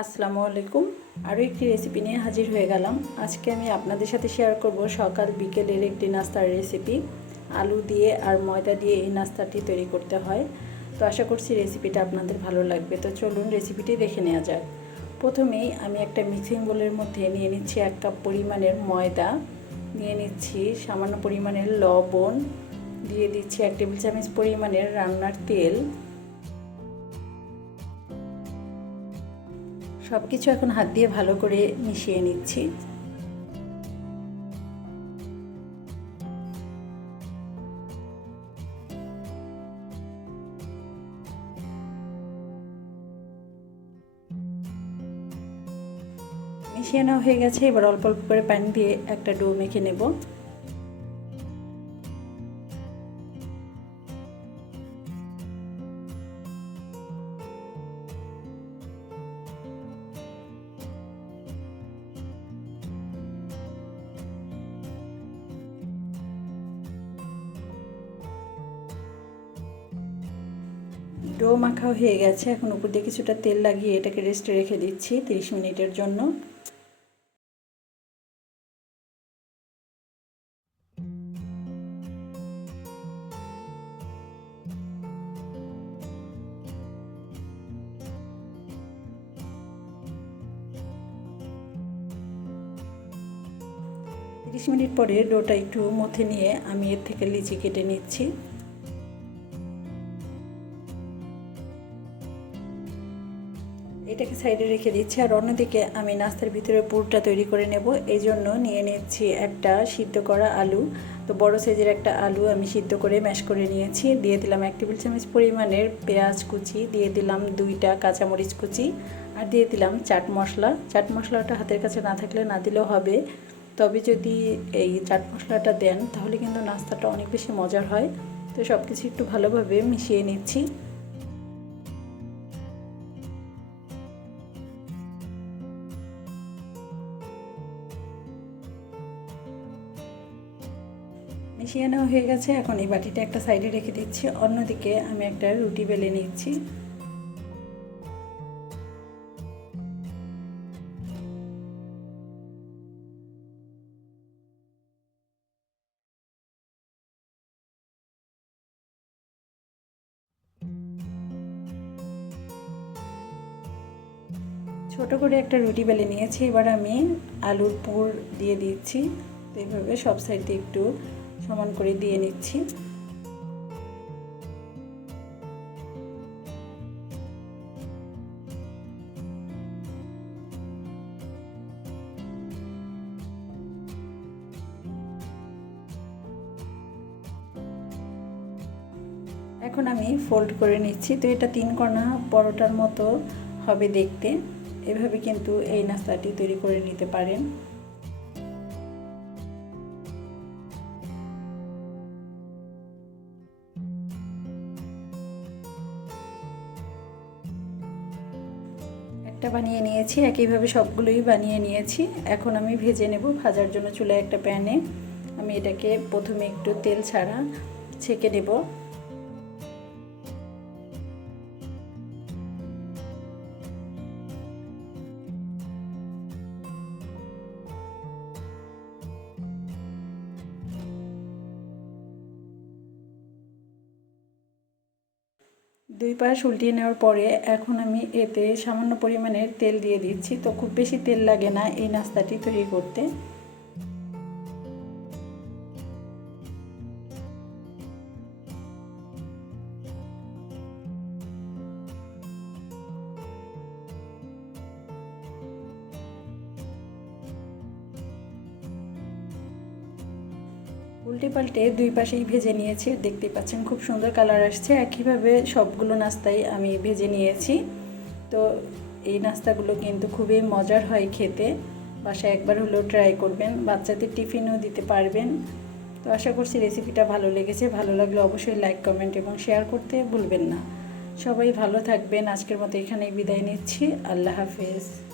আসসালামু আলাইকুম। আরও একটি রেসিপি নিয়ে হাজির হয়ে গেলাম। আজকে আমি আপনাদের সাথে শেয়ার করব সকাল বিকেলের একটি নাস্তার রেসিপি আলু দিয়ে আর ময়দা দিয়ে এই নাস্তাটি তৈরি করতে হয়। তো আশা করছি রেসিপিটা আপনাদের ভালো লাগবে। তো চলুন রেসিপিটি দেখে নেওয়া যাক। প্রথমেই আমি একটা মিক্সিং বোলের মধ্যে নিয়ে নিচ্ছি এক কাপ পরিমাণের ময়দা। নিয়ে নিচ্ছি সামান্য পরিমাণের লবণ। দিয়ে দিচ্ছি এক টেবিল চামচ পরিমাণের রান্নার তেল। সব কিছু এখন হাত দিয়ে ভালো করে মিশিয়ে নিচ্ছি। মিশিয়ে নেওয়া হয়ে গেছে, এবার অল্প অল্প করে পানি দিয়ে একটা ডো মেখে নেব। ডো মাখা হয়ে গেছে। এখন উপর দিয়ে কিছুটা তেল লাগিয়ে এটাকে রেস্টে রেখে দিচ্ছি 30 মিনিটের জন্য। তিরিশ মিনিট পরে ডোটা একটু মথে নিয়ে আমি এর থেকে লিচি কেটে নিচ্ছি। এটাকে সাইডে রেখে দিচ্ছি আর অন্যদিকে আমি নাস্তার ভিতরে পুরটা তৈরি করে নেব। এই জন্য নিয়ে নিচ্ছি একটা সিদ্ধ করা আলু। তো বড় সাইজের একটা আলু আমি সিদ্ধ করে ম্যাশ করে নিয়েছি। দিয়ে দিলাম এক টেবিল চামচ পরিমাণের পেঁয়াজ কুচি, দিয়ে দিলাম দুইটা কাঁচামরিচ কুচি আর দিয়ে দিলাম চাট মশলা। চাট মশলাটা হাতের কাছে না থাকলে না দিলেও হবে। তবে যদি এই চাট মশলাটা দেন তাহলে কিন্তু নাস্তাটা অনেক বেশি মজার হয়। তো সব কিছু একটু ভালোভাবে মিশিয়ে নিচ্ছি। মিশিয়ে নেওয়া হয়ে গেছে। এখন এই বাটিটা একটা সাইডে রেখে দিচ্ছি। অন্যদিকে আমি একটা রুটি বেলে নিচ্ছি। ছোট করে একটা রুটি বেলে নিয়েছি। এবার আমি আলুর পুর দিয়ে দিচ্ছি। তো এইভাবে সব সাইডে একটু সমান করে দিয়ে নিচ্ছি। এখন আমি ফোল্ড করে নিচ্ছি। তো এটা তিন কণা পরোটার মতো হবে দেখতে। এভাবে কিন্তু এই নাস্তাটি তৈরি করে নিতে পারেন। একটা বানিয়ে নিয়েছি, একইভাবে সবগুলোই বানিয়ে নিয়েছি। এখন আমি ভেজে নেব ভাজার জন্য চুলায় একটা প্যানে। আমি এটাকে প্রথমে একটু তেল ছাড়া ছেঁকে নেব। দুই পাশ উল্টিয়ে নেওয়ার পরে এখন আমি এতে সামান্য পরিমাণের তেল দিয়ে দিচ্ছি। তো খুব বেশি তেল লাগে না এই নাস্তাটি তৈরি করতে। উল্টে পাল্টে দুই পাশেই ভেজে নিয়েছি দেখতে পাচ্ছেন খুব সুন্দর কালার আসছে। একইভাবে সবগুলো নাস্তাই আমি ভেজে নিয়েছি। তো এই নাস্তাগুলো কিন্তু খুবই মজার হয় খেতে। বাসায় একবার হলেও ট্রাই করবেন, বাচ্চাদের টিফিনও দিতে পারবেন। তো আশা করছি রেসিপিটা ভালো লেগেছে। ভালো লাগলে অবশ্যই লাইক কমেন্ট এবং শেয়ার করতে ভুলবেন না। সবাই ভালো থাকবেন। আজকের মতো এখানেই বিদায় নিচ্ছি। আল্লাহ হাফেজ।